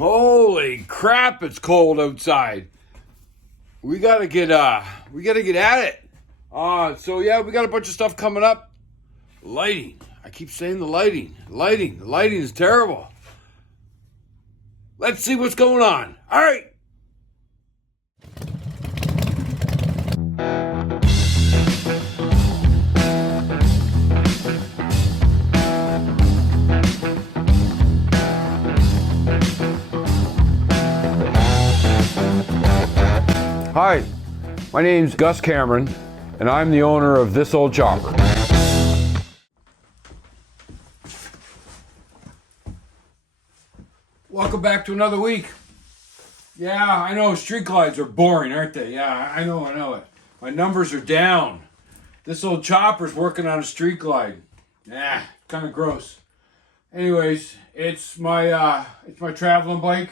Holy crap, it's cold outside. We gotta get at it. So yeah, we got a bunch of stuff coming up. Lighting. I keep saying the lighting. The lighting is terrible. Let's see what's going on. All right. Hi, my name's Gus Cameron, and I'm the owner of This Old Chopper. Welcome back to another week. Yeah, I know street glides are boring, aren't they? Yeah, I know it. My numbers are down. This old chopper's working on a street glide. Kind of gross. Anyways, it's my traveling bike.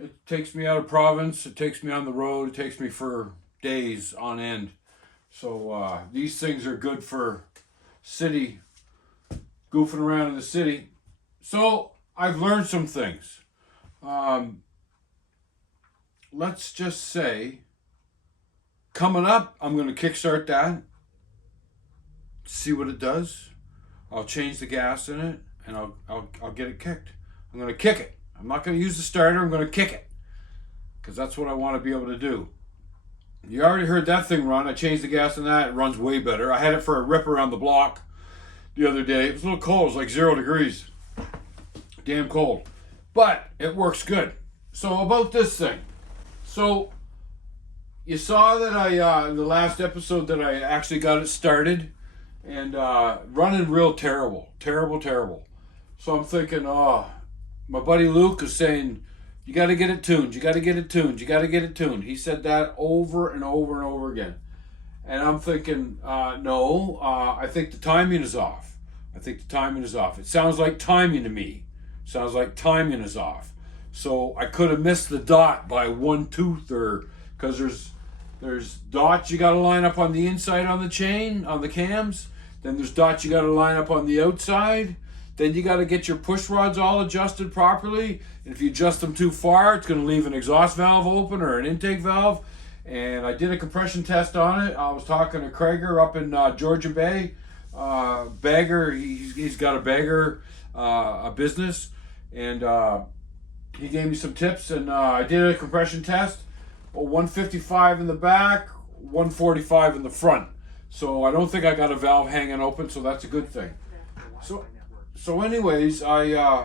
It takes me out of province. It takes me on the road. It takes me for days on end. So these things are good for city, goofing around in the city. So I've learned some things. Let's just say, coming up, I'm going to kickstart that. See what it does. I'll change the gas in it, and I'll get it kicked. I'm going to kick it. I'm not going to use the starter, I'm going to kick it. Because that's what I want to be able to do. You already heard that thing run. I changed the gas in that. It runs way better. I had it for a rip around the block the other day. It was a little cold. It was like 0 degrees. Damn cold. But it works good. So about this thing. So you saw that in the last episode that I actually got it started. And running real terrible. Terrible. So I'm thinking, my buddy Luke is saying, you got to get it tuned. He said that over and over again. And I'm thinking, no, I think the timing is off. It sounds like timing to me. Timing is off. So I could have missed the dot by 1/2, or because there's dots you got to line up on the inside on the chain, on the cams. Then there's dots you got to line up on the outside. Then you got to get your push rods all adjusted properly. And if you adjust them too far, it's going to leave an exhaust valve open or an intake valve. And I did a compression test on it. I was talking to Krager up in Georgian Bay. Bagger, he's got a bagger, a business. And he gave me some tips. And I did a compression test. 155 in the back, 145 in the front. So I don't think I got a valve hanging open, so that's a good thing. So anyways, I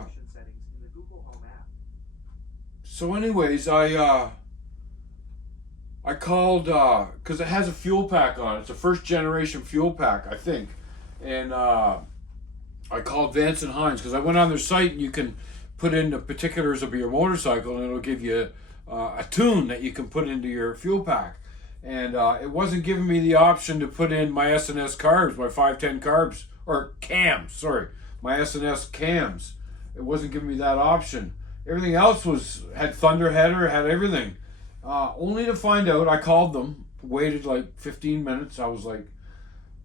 called, because it has a fuel pack on it. It's a first generation fuel pack, I think. And I called Vance and Hines, because I went on their site and you can put in the particulars of your motorcycle and it'll give you a tune that you can put into your fuel pack. And it wasn't giving me the option to put in my S&S carbs, my 510 carbs, or cams, sorry. My S&S cams. It wasn't giving me that option. Everything else had thunder header, had everything. Only to find out, I called them, waited like 15 minutes. I was like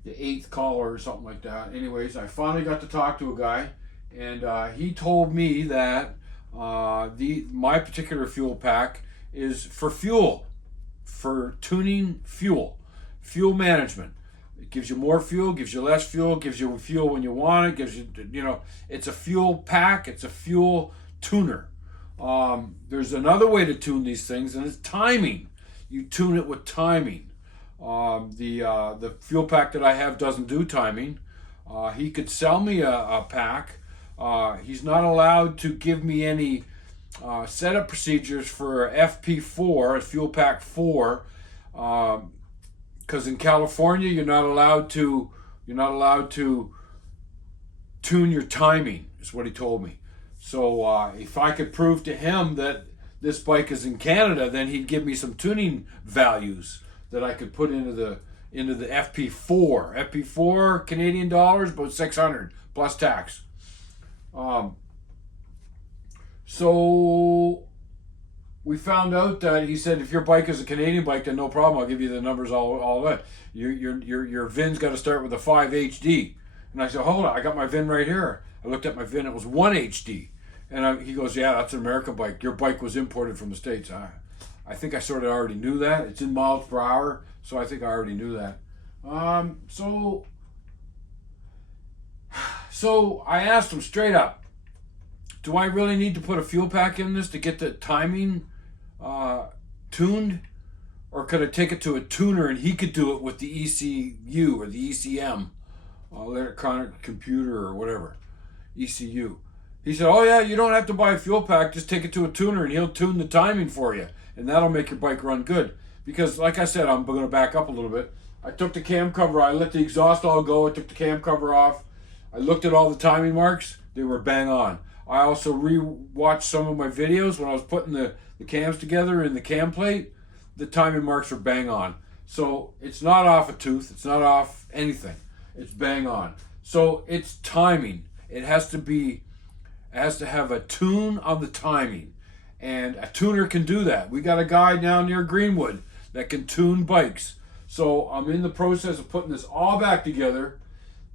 the 8th caller or something like that. Anyways, I finally got to talk to a guy, and he told me that my particular fuel pack is for fuel, for tuning fuel management. It gives you more fuel, gives you less fuel, gives you fuel when you want it, gives you, it's a fuel pack, it's a fuel tuner. There's another way to tune these things, and it's timing. You tune it with timing. The fuel pack that I have doesn't do timing. He could sell me a pack. He's not allowed to give me any setup procedures for FP4, a fuel pack 4. Because in California, you're not allowed to tune your timing, is what he told me. So if I could prove to him that this bike is in Canada, then he'd give me some tuning values that I could put into the FP4. FP4 Canadian dollars, about 600 plus tax. So we found out that he said, if your bike is a Canadian bike, then no problem. I'll give you the numbers all that. Your VIN's got to start with a 5 HD. And I said, hold on, I got my VIN right here. I looked at my VIN, it was 1 HD. And he goes, yeah, that's an American bike. Your bike was imported from the States. I think I sort of already knew that. It's in miles per hour, so I think I already knew that. So I asked him straight up, do I really need to put a fuel pack in this to get the timing tuned? Or could I take it to a tuner and he could do it with the ECU or the ECM, electronic computer or whatever, ECU. He said, oh yeah, you don't have to buy a fuel pack, just take it to a tuner and he'll tune the timing for you. And that'll make your bike run good. Because like I said, I'm going to back up a little bit. I took the cam cover, I let the exhaust all go, I took the cam cover off. I looked at all the timing marks, they were bang on. I also re-watched some of my videos when I was putting the cams together in the cam plate. The timing marks are bang on. So it's not off a tooth, it's not off anything. It's bang on. So it's timing. It has to have a tune on the timing. And a tuner can do that. We got a guy down near Greenwood that can tune bikes. So I'm in the process of putting this all back together.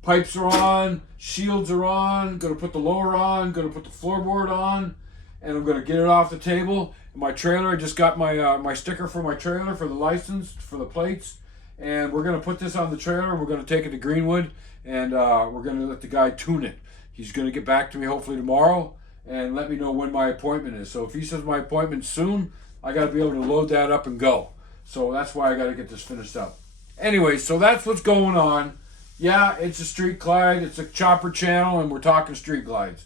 Pipes are on, shields are on, gonna put the lower on, gonna put the floorboard on, and I'm gonna get it off the table. My trailer, I just got my sticker for my trailer for the license, for the plates, and we're gonna put this on the trailer and we're gonna take it to Greenwood and we're gonna let the guy tune it. He's gonna get back to me hopefully tomorrow and let me know when my appointment is. So if he says my appointment's soon, I gotta be able to load that up and go. So that's why I gotta get this finished up. Anyway, so that's what's going on. Yeah, it's a street glide, it's a chopper channel, and we're talking street glides.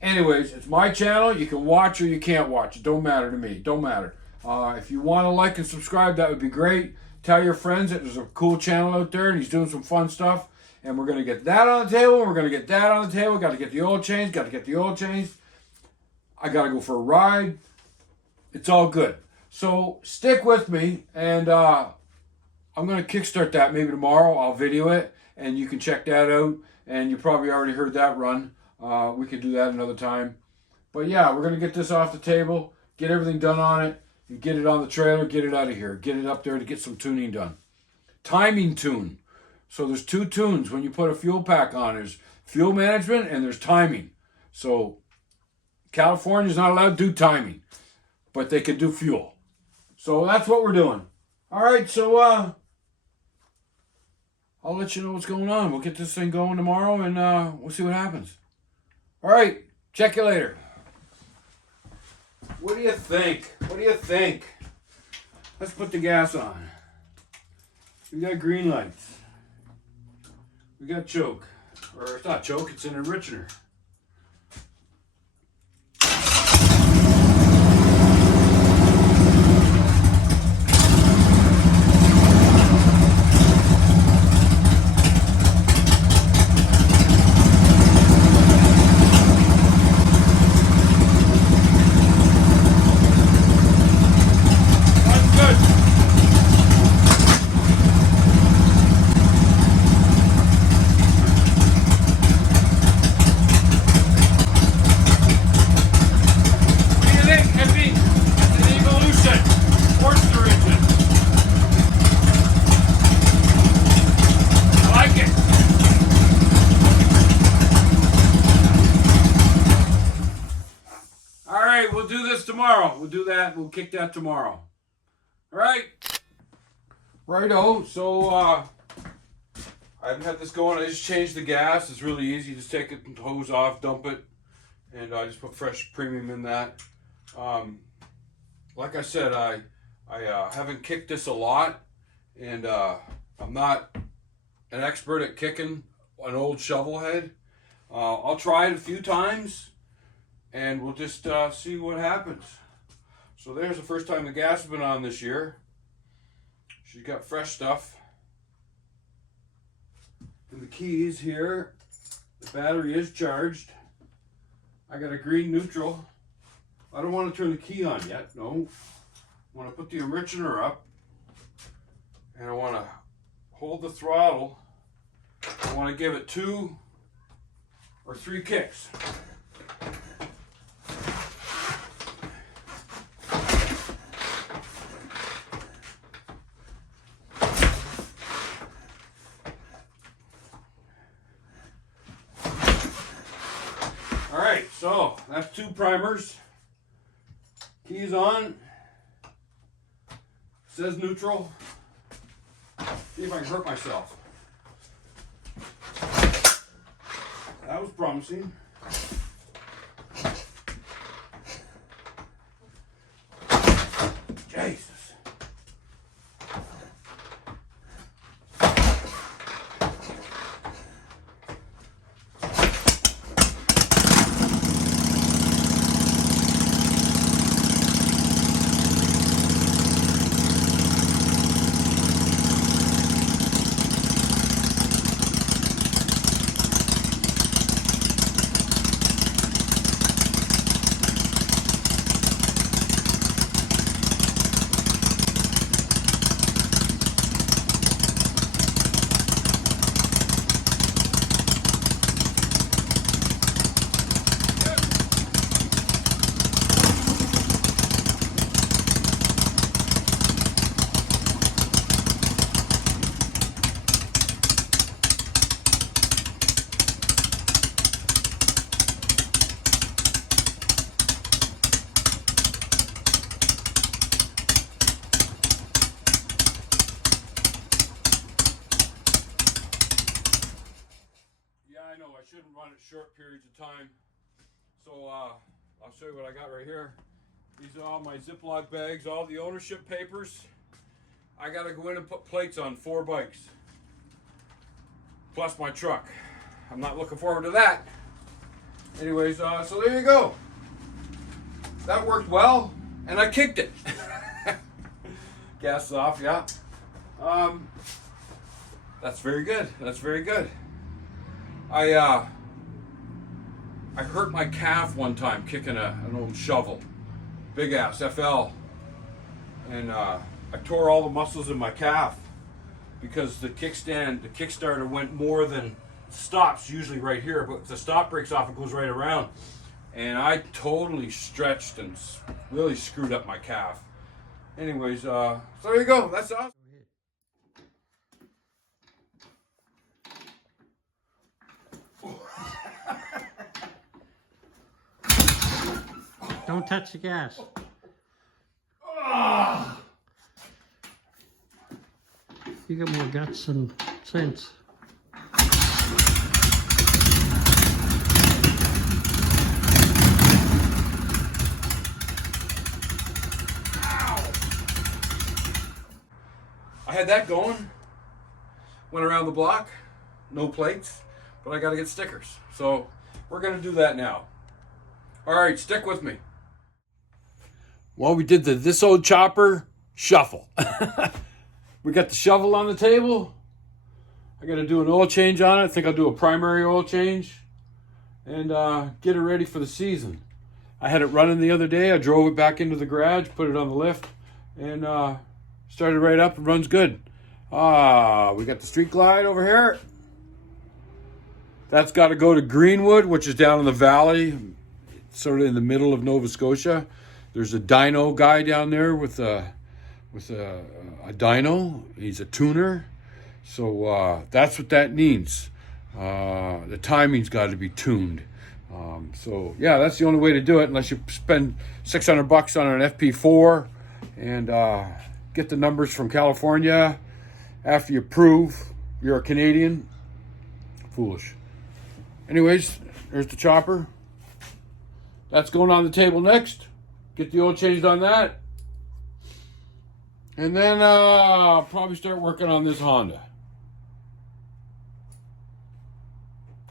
Anyways, it's my channel. You can watch or you can't watch. It don't matter to me. Don't matter. If you want to like and subscribe, that would be great. Tell your friends that there's a cool channel out there and he's doing some fun stuff. And we're going to get that on the table. We're going to get that on the table. Got to get the oil changed. Got to get the oil changed. I got to go for a ride. It's all good. So stick with me. And I'm going to kickstart that maybe tomorrow. I'll video it. And you can check that out. And you probably already heard that run. We could do that another time. But yeah, we're going to get this off the table, get everything done on it, and get it on the trailer, get it out of here. Get it up there to get some tuning done. Timing tune. So there's two tunes when you put a fuel pack on. There's fuel management and there's timing. So California's not allowed to do timing, but they can do fuel. So that's what we're doing. All right, so I'll let you know what's going on. We'll get this thing going tomorrow and we'll see what happens. All right, check you later. What do you think? What do you think? Let's put the gas on. We got green lights. We got choke. Or it's not choke, it's an enricher. We'll do this tomorrow. We'll do that. We'll kick that tomorrow. All right. Righto. So I've had this going. I just changed the gas. It's really easy. Just take it and hose off, dump it, and I just put fresh premium in that. Like I said, I haven't kicked this a lot, and I'm not an expert at kicking an old Shovelhead. I'll try it a few times. And we'll just see what happens. So there's the first time the gas has been on this year. She's got fresh stuff. And the keys here. The battery is charged. I got a green neutral. I don't want to turn the key on yet. No. I want to put the enricher up. And I want to hold the throttle. I want to give it 2 or 3 kicks. So That's 2 primers. Keys on. Says neutral. See if I can hurt myself. That was promising. Jesus. I shouldn't run at short periods of time. So I'll show you what I got right here. These are all my Ziploc bags, all the ownership papers. I gotta go in and put plates on 4 bikes. Plus my truck. I'm not looking forward to that. Anyways, so there you go. That worked well, and I kicked it. Gas is off, yeah. That's very good. That's very good. I hurt my calf one time kicking an old shovel, big ass FL, and I tore all the muscles in my calf because the Kickstarter went more than stops usually right here, but if the stop breaks off, it goes right around, and I totally stretched and really screwed up my calf. Anyways, so there you go. That's awesome. Don't touch the gas. You got more guts than sense. I had that going, went around the block, no plates, but I got to get stickers. So we're going to do that now. All right, stick with me. Well, we did this old chopper shuffle. We got the shovel on the table. I got to do an oil change on it. I think I'll do a primary oil change and get it ready for the season. I had it running the other day. I drove it back into the garage, put it on the lift, and started right up and runs good. We got the Street Glide over here. That's got to go to Greenwood, which is down in the valley, sort of in the middle of Nova Scotia. There's a dyno guy down there with a dyno. He's a tuner. So that's what that means. The timing's got to be tuned. So yeah, that's the only way to do it, unless you spend $600 on an FP4 and get the numbers from California after you prove you're a Canadian. Foolish. Anyways, there's the chopper. That's going on the table next. Get the oil changed on that. And then I'll probably start working on this Honda.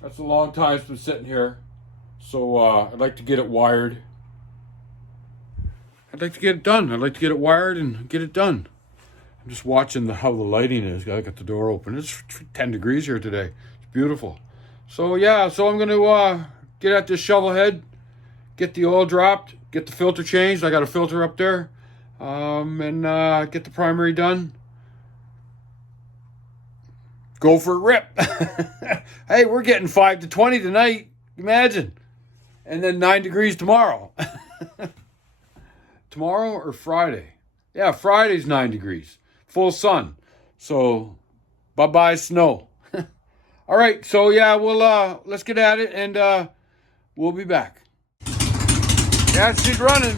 That's a long time it's been sitting here. So I'd like to get it wired. I'd like to get it done. I'd like to get it wired and get it done. I'm just watching how the lighting is. I got the door open. It's 10 degrees here today. It's beautiful. So yeah, so I'm going to get at this Shovelhead, get the oil dropped, get the filter changed. I got a filter up there. And get the primary done. Go for a rip. Hey, we're getting 5 to 20 tonight. Imagine. And then 9 degrees tomorrow. Tomorrow or Friday? Yeah, Friday's 9 degrees. Full sun. So, bye-bye snow. All right, so yeah, we'll let's get at it, and we'll be back. Yeah, she's running.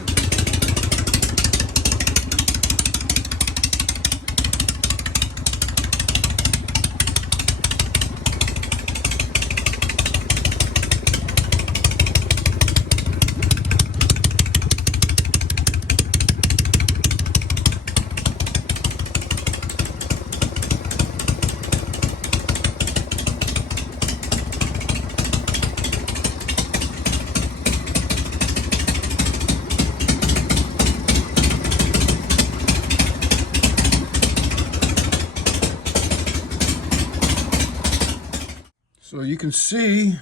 So you can see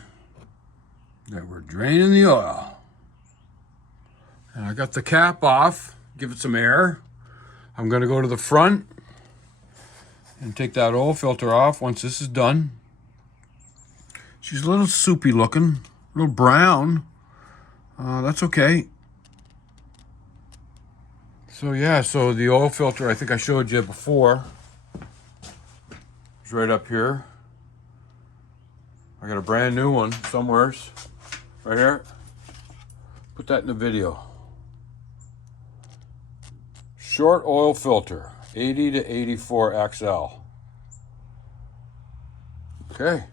that we're draining the oil. And I got the cap off, give it some air. I'm gonna go to the front and take that oil filter off once this is done. She's a little soupy looking, a little brown. That's okay. So yeah, so the oil filter, I think I showed you before, is right up here. I got a brand new one somewheres, right here. Put that in the video. Short oil filter, 80 to 84 XL. Okay.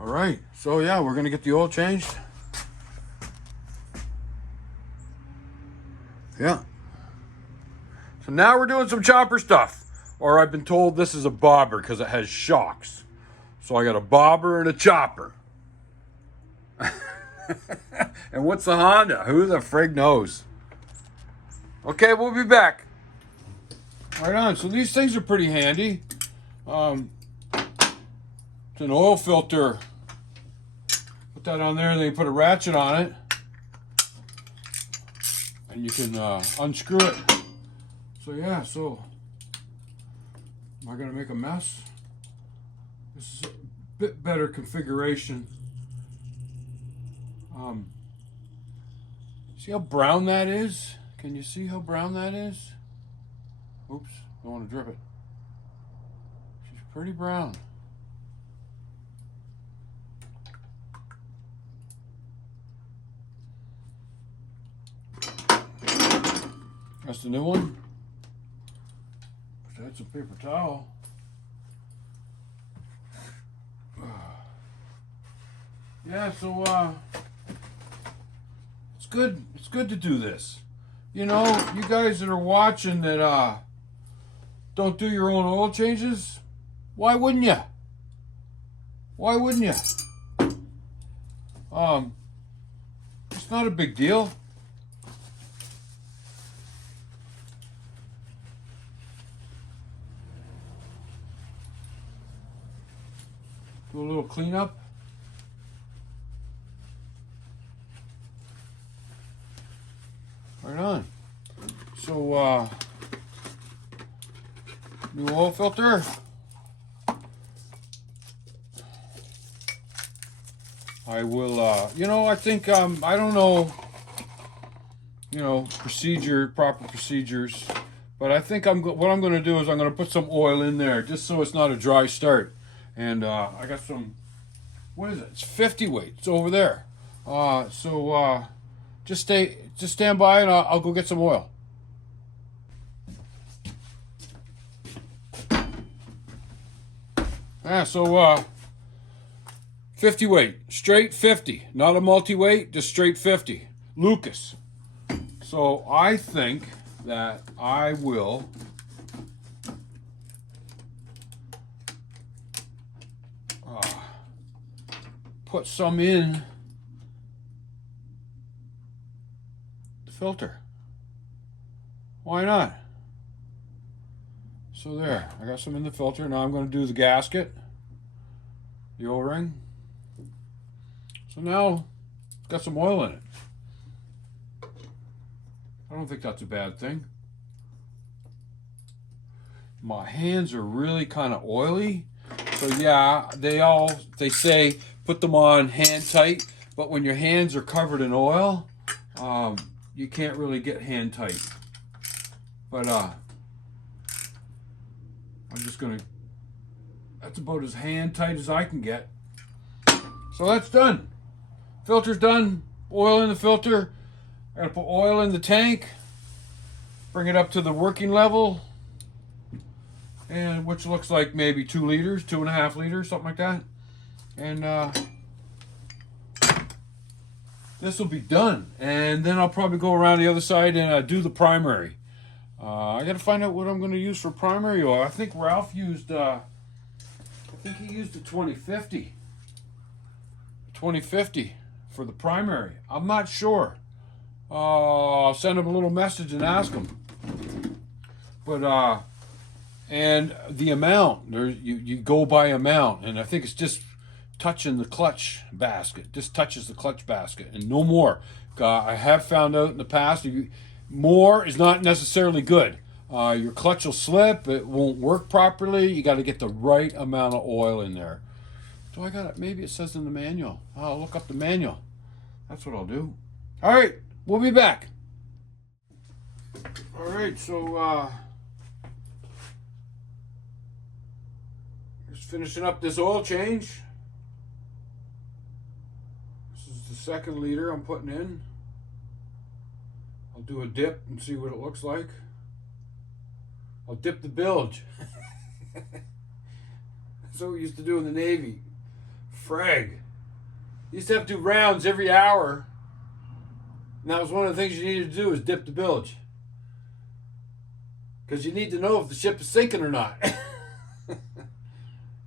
All right, so yeah, we're gonna get the oil changed. Yeah. So now we're doing some chopper stuff. Or I've been told this is a bobber because it has shocks. So I got a bobber and a chopper. And what's the Honda? Who the frig knows? Okay, we'll be back. Right on. So these things are pretty handy. It's an oil filter. Put that on there, and then you put a ratchet on it. And you can unscrew it. So yeah, so am I gonna make a mess? This is a bit better configuration. See how brown that is? Can you see how brown that is? Oops, don't want to drip it. She's pretty brown. That's the new one. That's a paper towel. Yeah, so it's good. It's good to do this. You know, you guys that are watching that don't do your own oil changes, why wouldn't you? Why wouldn't you? It's not a big deal. Do a little cleanup. Right on. So, new oil filter. I will, you know, I think, I don't know, you know, proper procedures, but I think what I'm going to do is I'm going to put some oil in there just so it's not a dry start. And I got some, what is it? It's 50 weight. It's over there. Just stand by and I'll go get some oil. Yeah, so 50 weight, straight 50, not a multi-weight, just straight 50. Lucas. So I think that I will put some in the filter. Why not? So there, I got some in the filter. Now I'm going to do the gasket, the O-ring. So now it's got some oil in it. I don't think that's a bad thing. My hands are really kind of oily. So yeah, they say put them on hand tight, but when your hands are covered in oil, you can't really get hand tight. But I'm just gonna, that's about as hand tight as I can get. So that's done. Filter's done. oil in the filter. I gotta put oil in the tank. Bring it up to the working level. And which looks like maybe 2 liters, 2.5 liters, something like that. And this will be done. And then I'll probably go around the other side and do the primary. I gotta find out what I'm gonna use for primary oil. I think Ralph used, I think he used the 2050. 2050 for the primary. I'm not sure. I'll send him a little message and ask him. But, and the amount, you go by amount, and I think it's just touching the clutch basket, just touches the clutch basket, and no more. I have found out in the past, more is not necessarily good. Your clutch will slip, it won't work properly. You got to get the right amount of oil in there. So I got it. Maybe it says in the manual. I'll look up the manual. That's what I'll do. All right, we'll be back. All right, so just finishing up this oil change. This is the 2nd liter I'm putting in. I'll do a dip and see what it looks like. I'll dip the bilge. That's what we used to do in the Navy. Frag. Used to have to do rounds every hour. And that was one of the things you needed to do, is dip the bilge. Because you need to know if the ship is sinking or not.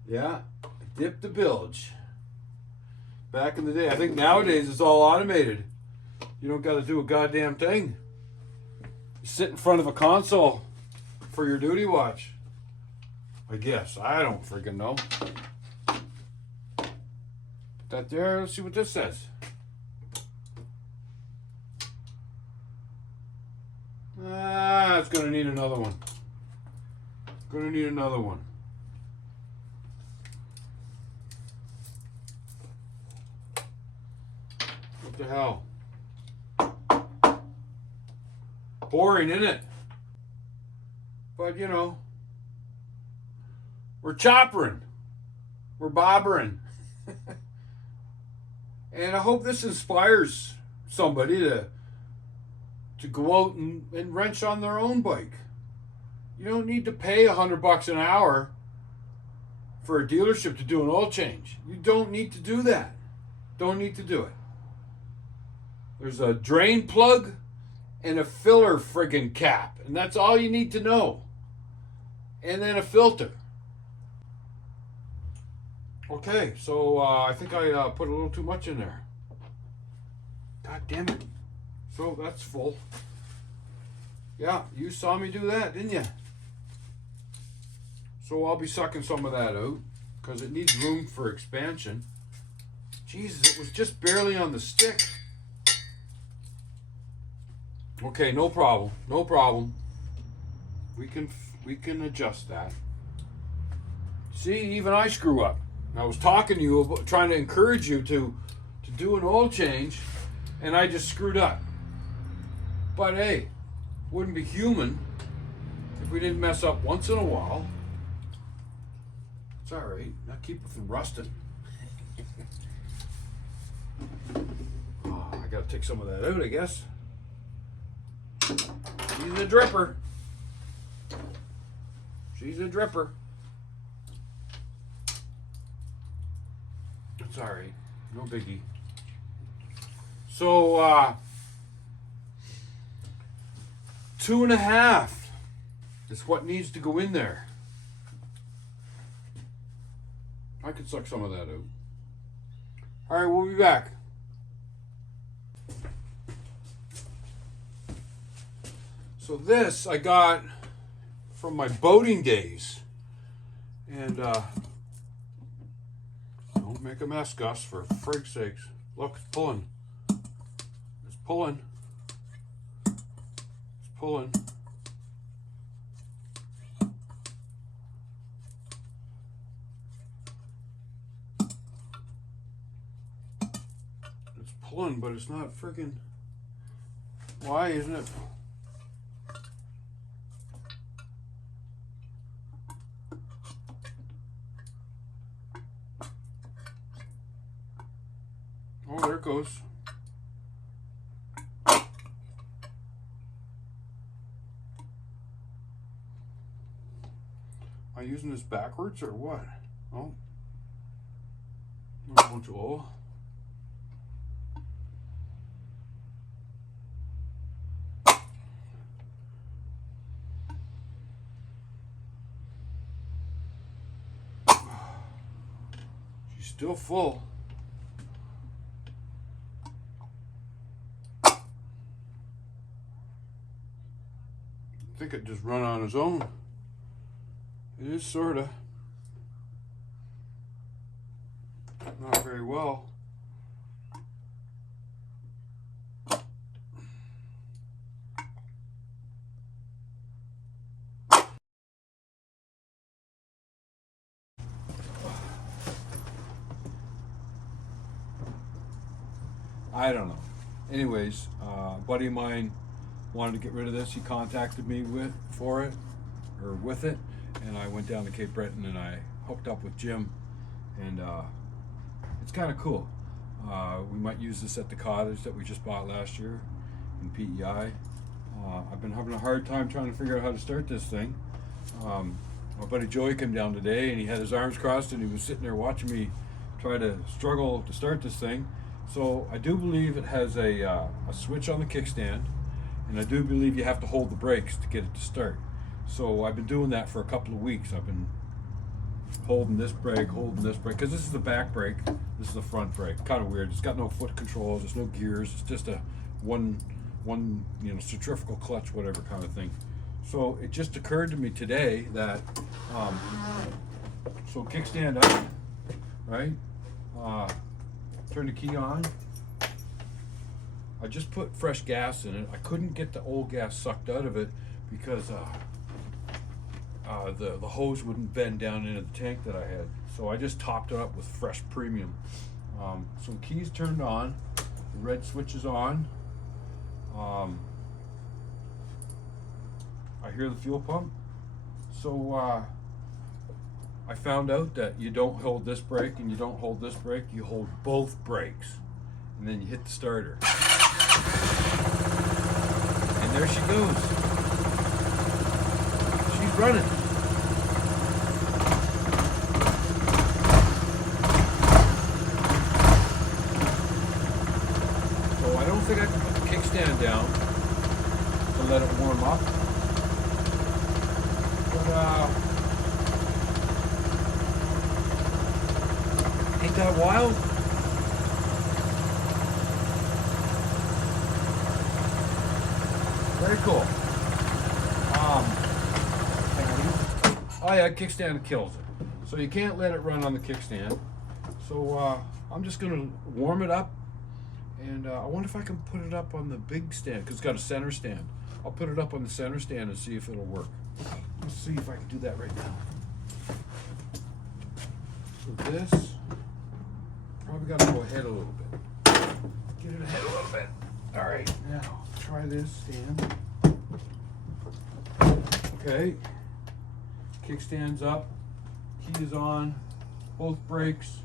Yeah, dip the bilge. Back in the day. I think nowadays it's all automated. You don't got to do a goddamn thing. You sit in front of a console for your duty watch. I guess. I don't freaking know. Put that there. Let's see what this says. It's going to need another one. Going to need another one. What the hell? Boring, isn't it? But, you know, we're choppering. We're bobbering. And I hope this inspires somebody to go out and wrench on their own bike. You don't need to pay $100 an hour for a dealership to do an oil change. You don't need to do that. Don't need to do it. There's a drain plug and a filler friggin' cap, and that's all you need to know. And then a filter. Okay, so I think I put a little too much in there. God damn it. So that's full. Yeah, you saw me do that, didn't you? So I'll be sucking some of that out because it needs room for expansion. Jesus, it was just barely on the stick. Okay, no problem. No problem. We can adjust that. See, even I screw up. I was talking to you about trying to encourage you to do an oil change, and I just screwed up. But hey, wouldn't be human if we didn't mess up once in a while. It's all right. Not keep it from rusting. Oh, I gotta take some of that out, I guess. She's a dripper. She's a dripper. It's all right. No biggie. So, 2.5 is what needs to go in there. I could suck some of that out. All right, we'll be back. So this I got from my boating days. And don't make a mess, Gus, for frig's sakes. Look, it's pulling. It's pulling. It's pulling. It's pulling, but it's not freaking. Why isn't it? Oh, there it goes. I using this backwards or what? Oh, a bunch of oil. She's still full. I think it just run on its own. It is sorta. Not very well. I don't know. Anyways, a buddy of mine wanted to get rid of this. He contacted me with it, and I went down to Cape Breton and I hooked up with Jim, and it's kind of cool. We might use this at the cottage that we just bought last year in PEI. I've been having a hard time trying to figure out how to start this thing. My buddy Joey came down today and he had his arms crossed and he was sitting there watching me try to struggle to start this thing. So I do believe it has a switch on the kickstand, and I do believe you have to hold the brakes to get it to start. So I've been doing that for a couple of weeks. I've been holding this brake, because this is the back brake, this is the front brake. Kind of weird. It's got no foot controls, there's no gears, it's just a one centrifugal clutch, whatever kind of thing. So it just occurred to me today that so kickstand up, right? Turn the key on. I just put fresh gas in it. I couldn't get the old gas sucked out of it because the hose wouldn't bend down into the tank that I had. So I just topped it up with fresh premium. So the key's turned on, the red switch is on. I hear the fuel pump. So I found out that you don't hold this brake and you don't hold this brake, you hold both brakes and then you hit the starter. And there she goes. She's running. So I don't think I can put the kickstand down to let it warm up. But ain't that wild? Very cool. Oh yeah, kickstand kills it. So you can't let it run on the kickstand. So I'm just gonna warm it up, and I wonder if I can put it up on the big stand, because it's got a center stand. I'll put it up on the center stand and see if it'll work. Let's see if I can do that right now. So this, probably got to go ahead a little bit. Get it ahead a little bit. All right, now try this stand. Okay, kickstand's up, key is on, both brakes.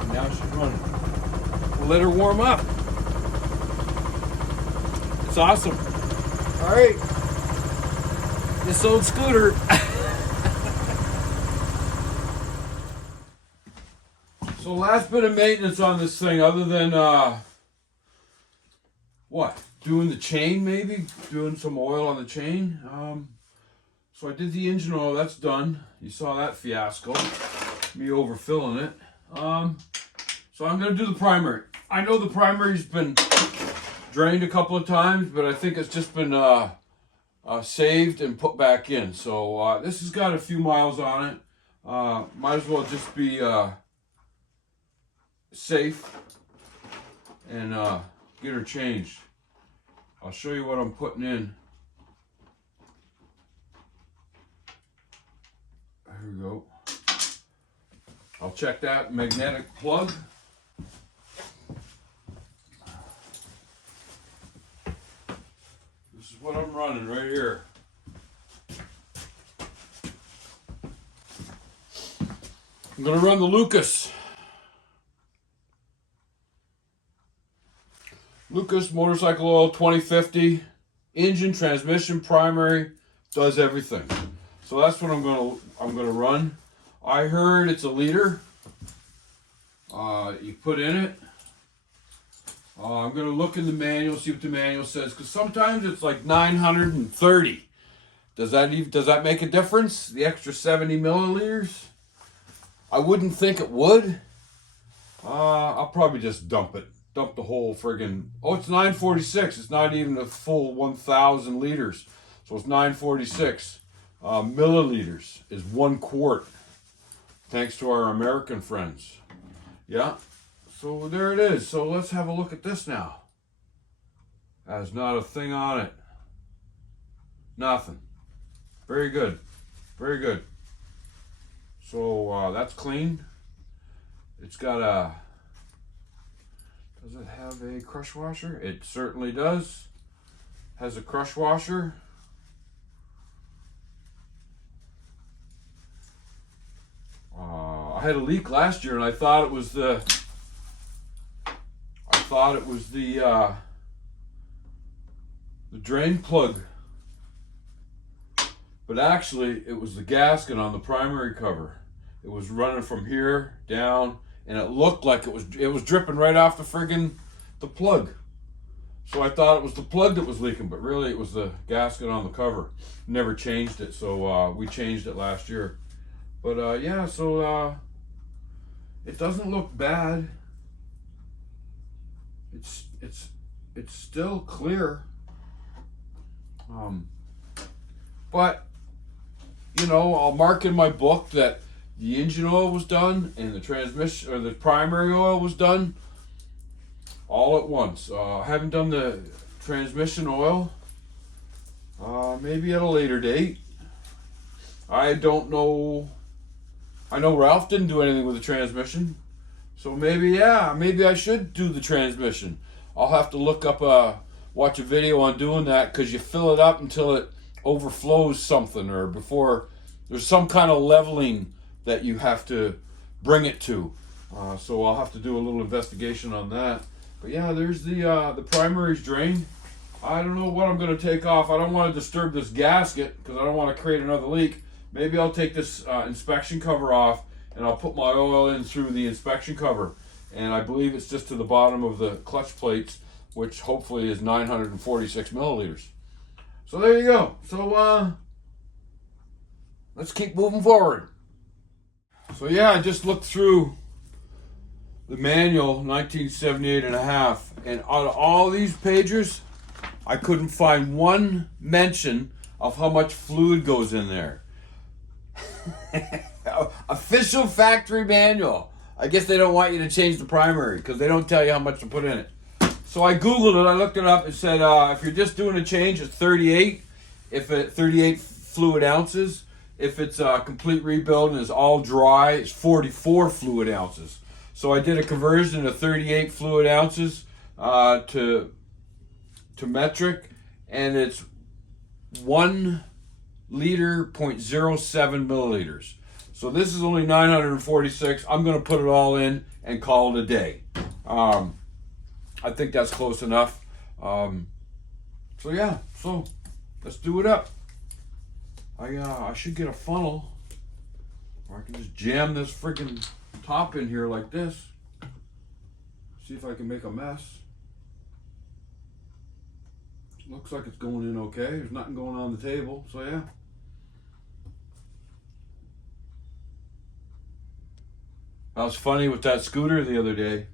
And now she's running. We'll let her warm up. It's awesome. All right, this old scooter. So last bit of maintenance on this thing, other than what? Doing the chain, maybe? Doing some oil on the chain. So I did the engine oil, that's done. You saw that fiasco, me overfilling it. So I'm gonna do the primary. I know the primary's been drained a couple of times, but I think it's just been saved and put back in. So this has got a few miles on it. Might as well just be safe and get her changed. I'll show you what I'm putting in. Here we go. I'll check that magnetic plug. This is what I'm running right here. I'm going to run the Lucas motorcycle oil 2050. engine, transmission, primary, does everything. So that's what I'm gonna run. I heard it's a liter. You put in it. I'm gonna look in the manual, see what the manual says, because sometimes it's like 930. Does that make a difference? The extra 70 milliliters? I wouldn't think it would. I'll probably just dump it. Dump the whole friggin'. Oh, it's 946. It's not even a full 1,000 liters. So it's 946 milliliters is 1 quart. Thanks to our American friends. Yeah. So there it is. So let's have a look at this now. There's not a thing on it. Nothing. Very good. Very good. So that's clean. It's got a... Does it have a crush washer? It certainly does. Has a crush washer. I had a leak last year, and I thought it was the drain plug, but actually it was the gasket on the primary cover. It was running from here down, and it looked like it was dripping right off the plug. So I thought it was the plug that was leaking, but really it was the gasket on the cover. Never changed it, so we changed it last year. But yeah, so it doesn't look bad. It's still clear. But you know, I'll mark in my book that the engine oil was done and the transmission or the primary oil was done all at once. I haven't done the transmission oil. Maybe at a later date. I don't know. I know Ralph didn't do anything with the transmission. So maybe I should do the transmission. I'll have to look up, watch a video on doing that, because you fill it up until it overflows something, or before there's some kind of leveling that you have to bring it to. So I'll have to do a little investigation on that. But yeah, there's the primary's drain. I don't know what I'm going to take off. I don't want to disturb this gasket because I don't want to create another leak. Maybe I'll take this inspection cover off, and I'll put my oil in through the inspection cover. And I believe it's just to the bottom of the clutch plates, which hopefully is 946 milliliters. So there you go. So let's keep moving forward. So yeah, I just looked through the manual, 1978 and a half, and on all these pages, I couldn't find one mention of how much fluid goes in there. Official factory manual. I guess they don't want you to change the primary because they don't tell you how much to put in it. So I Googled it, I looked it up, it said if you're just doing a change, it's 38, 38 fluid ounces. If it's a complete rebuild and it's all dry, it's 44 fluid ounces. So I did a conversion of 38 fluid ounces to metric, and it's 1 liter 0.07 milliliters. So this is only 946. I'm going to put it all in and call it a day. I think that's close enough. So yeah, so let's do it up. I should get a funnel, or I can just jam this freaking top in here like this. See if I can make a mess. Looks like it's going in okay. There's nothing going on the table, so yeah. That was funny with that scooter the other day.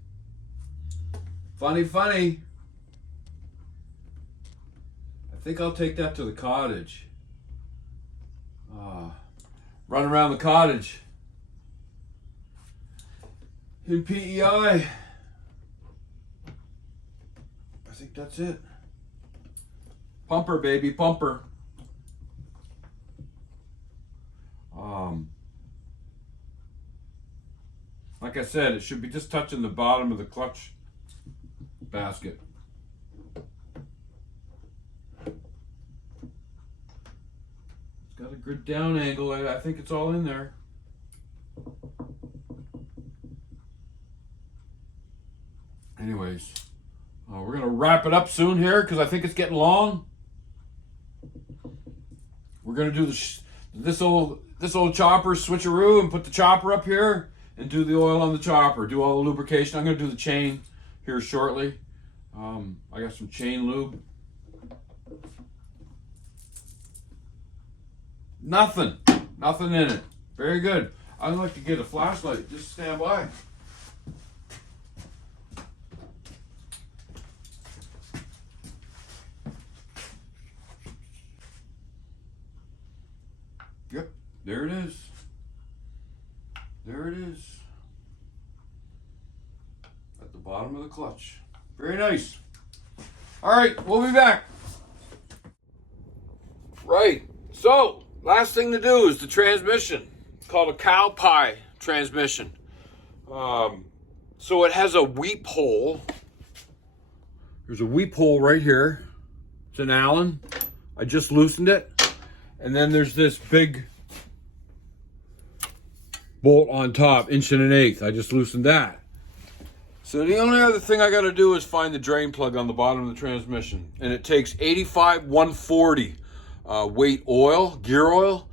Funny. I think I'll take that to the cottage. Run around the cottage in PEI. I think that's it. Pumper, baby, pumper. Like I said, it should be just touching the bottom of the clutch basket. It's got a good down angle. I think it's all in there. Anyways, we're going to wrap it up soon here because I think it's getting long. We're gonna do this old chopper switcheroo and put the chopper up here and do the oil on the chopper. Do all the lubrication. I'm gonna do the chain here shortly. I got some chain lube. Nothing in it. Very good. I'd like to get a flashlight. Just stand by. Yep, there it is. There it is. At the bottom of the clutch. Very nice. All right, we'll be back. Right, so last thing to do is the transmission. It's called a cow pie transmission. So it has a weep hole. There's a weep hole right here. It's an Allen. I just loosened it. And then there's this big bolt on top, 1.125". I just loosened that. So the only other thing I got to do is find the drain plug on the bottom of the transmission. And it takes 85-140 weight oil, gear oil.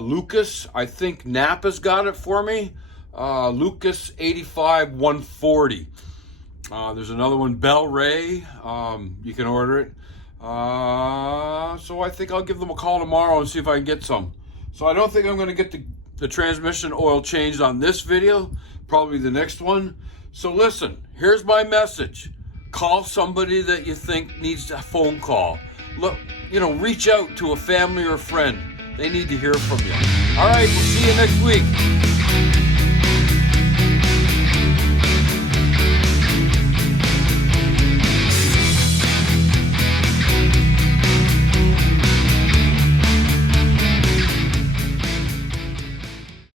Lucas, I think Napa's got it for me. Lucas 85-140. There's another one, Bell Ray. You can order it. So I think I'll give them a call tomorrow and see if I can get some. So I don't think I'm going to get the transmission oil changed on this video, probably the next one. So listen, here's my message. Call somebody that you think needs a phone call. Look, reach out to a family or a friend. They need to hear from you. All right, we'll see you next week.